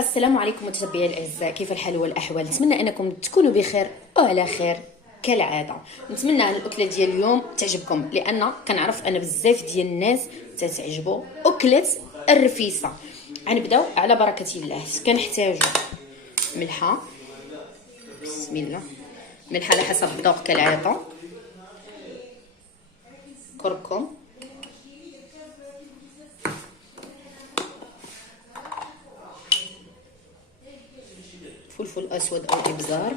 السلام عليكم متتبعي الاعزاء، كيف الحال والاحوال؟ نتمنى انكم تكونوا بخير وعلى خير كالعاده. نتمنى ان الاكله ديال اليوم تعجبكم، لان كنعرف ان بزاف ديال الناس تتعجبوا اكله الرفيسه. غنبداو على بركه الله. كنحتاجوا ملحه، بسم الله، ملحه على حسب الذوق كالعاده، كركم، فلفل اسود او ابزار،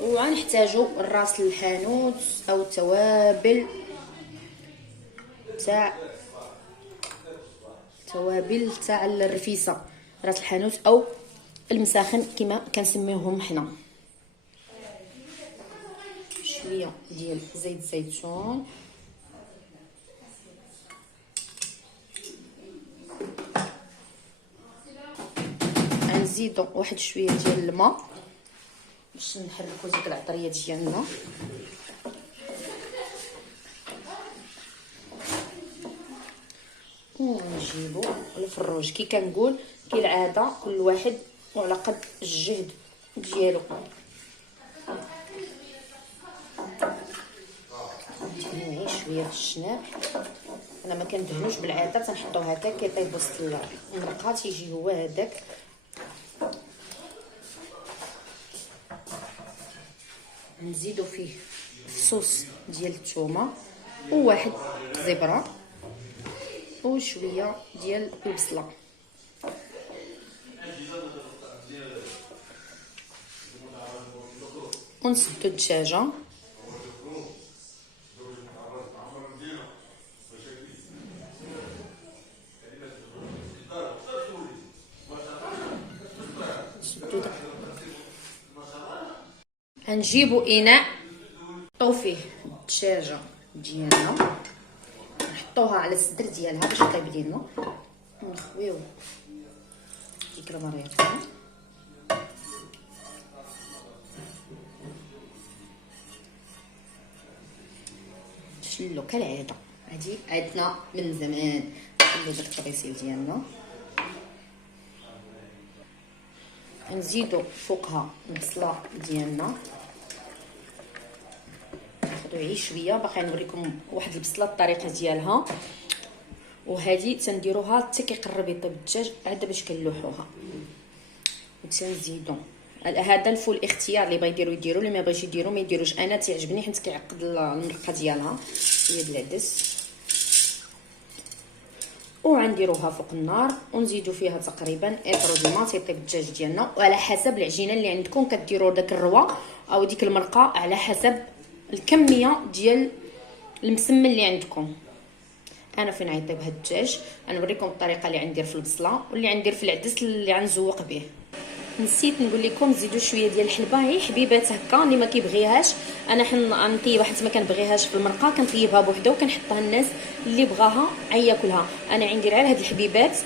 وغنحتاجو الراس الحانوت او التوابل تاع الرفيسه، راس الحانوت او المساخن كما كنسميوهم حنا. شويه ديال زيت الزيتون، غنزيدو واحد شويه ديال الماء باش نحركو ديك العطريه ديالنا. ونجيبو الفروج كي كنقول كالعاده، كل واحد وعلى قد الجهد ديالو. ندهنو شويه في الشناب، انا ما كندهنوش بالعاده، تنحطو هكا كيطيب وسط المرقه، تيجي هو هذاك. نزيدو فيه فصوص ديال الثومه وواحد زبره وشويه ديال البصله، ونسدو الدجاجه. غنجيبو اناء نحطو فيه الدجاجه ديالنا، نحطوها على الصدر ديالها باش طيب لينا، ونخويو ديك المريضه، نشلو كالعاده. هادي عندنا من زمان، نحلو داك الطريسيل ديالنا، نزيدو فوقها البصله ديالنا، ناخدو غير شويه، باقي نوريكم واحد البصله الطريقه ديالها. وهذه تنديروها حتى كيقرب يطيب الدجاج عاد باش كنلوحوها. وتنزيدو هذا الفول اختيار، اللي بغا يديرو اللي ما بغاش يديرو ما يديروش. انا تعجبني حيت كيعقد المرقه ديالها، هي بالعدس. وغنديروها فوق النار ونزيدو فيها تقريبا اطرو ديما تيطيب الدجاج ديالنا، وعلى حسب العجينه اللي عندكم كديروا داك الروه او ديك المرقه على حسب الكميه ديال المسمن اللي عندكم. انا فين غيطيب هاد الدجاج غنوريكم الطريقه اللي غندير في البصله واللي غندير في العدس اللي غنزوق به. نسيت نقول لكم زيدوا شويه ديال الحلبه، هي حبيبات هكا اللي ما كيبغيهاش. انا نطيبها حيت ما كنبغيهاش في المرقه، كنطيبها بوحده وكنحطها الناس اللي بغاها ياكلها. انا عندي غير هاد الحبيبات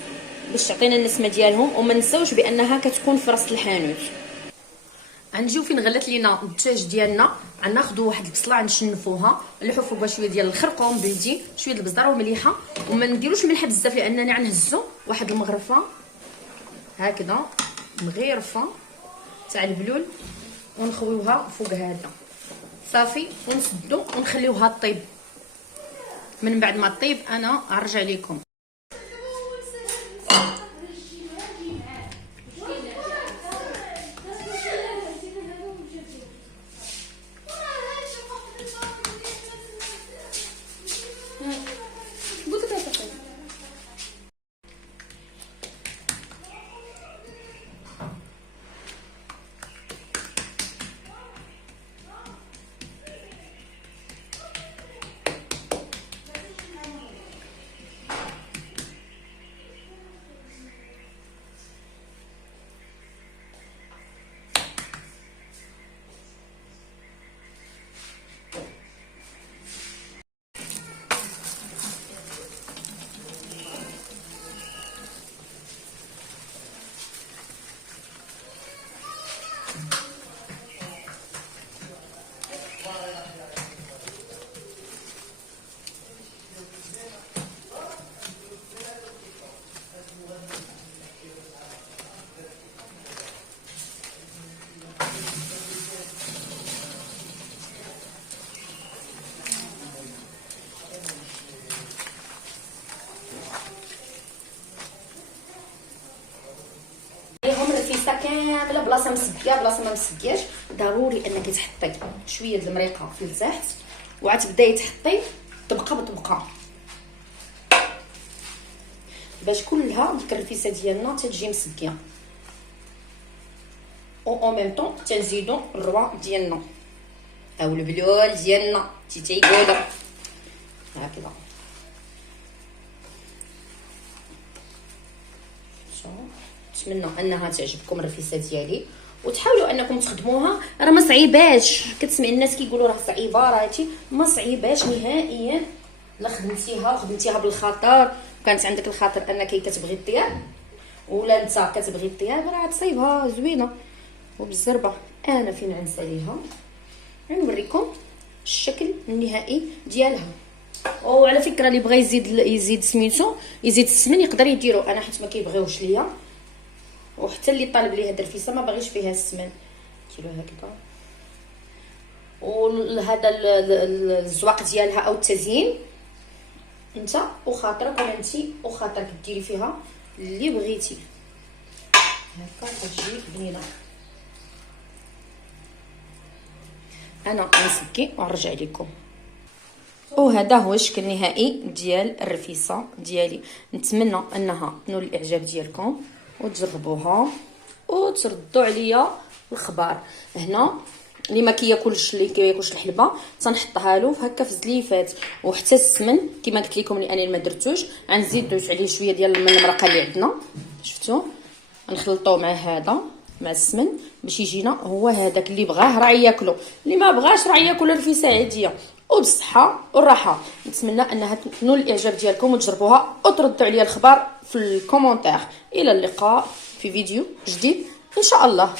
باش تعطينا النسمه ديالهم. وما نساوش بانها كتكون في راس الحانوت. غنجيو فين غلات لينا الدجاج ديالنا، غناخذوا واحد البصله غنشنفوها، نلوحو فوقها شويه ديال الخرقوم بلدي، شويه البزر ومليحه، وما نديروش ملحه بزاف لاننا غنهزو واحد المغرفه هكذا مغيرفه تاع البلول، ونخويوها فوق هذا صافي، ونسدو ونخليوها طيب. من بعد ما طيب انا غنرجع لكم. الرفيسه كامله بلاصه مسقيه بلاصه ما مسقياش. ضروري انك تحطي شويه د المريقه في التحت وعتبداي تحطي طبقه بطبقه باش كلها ديك الرفيسه ديالنا تتجي مسقيه. او ميم طون تنزيدو الروا ديالنا او البلول ديالنا تيقولوا هكذا. نتمنى انها تعجبكم الرفيسه ديالي وتحاولوا انكم تخدموها. راه ما صعيباش، كتسمع الناس كيقولوا راه صعيبه، راه هادشي ما صعيباش نهائيا. لا خدمتيها بالخاطر وكانت عندك الخاطر انك كتبغي الطياب ولا انت كتبغي الطياب راه تصايبها زوينه وبالزربه. انا فين غنساليها غنوريكم الشكل النهائي ديالها. وعلى فكره اللي بغى يزيد سميتو يزيد السمن يقدر يديرو، انا حيت ما كيبغيوش ليا وحتى اللي طالب لي هاد الرفيسه ما باغيش فيها السمن ديرو هكذا. وهذا الزواق ديالها او التزيين انت وخاطرك ولا انتي وخاطرك ديري فيها اللي بغيتي هكا كتجي بنينه. انا غنسكي ونرجع لكم. وهذا هو الشكل النهائي ديال الرفيسه ديالي. نتمنى انها تنول الاعجاب ديالكم وتجربوها وتردوا عليا الخبر. هنا اللي ما كياكلش الحلبه تنحطها له هكا في الزليفات وحتى السمن كما قلت لكم اللي انا ما درتوش غنزيد عليه شويه ديال من المرقه اللي عندنا شفتوا نخلطوه مع هذا مع السمن باش يجينا هو هذاك اللي بغاه راه ياكلو، اللي ما بغاش راه ياكل الرفيسه عاديه وبالصحه والراحه. نتمنى انها تنول الاعجاب ديالكم وتجربوها وتردوا عليا الخبر في الكومونتير. الى اللقاء في فيديو جديد ان شاء الله.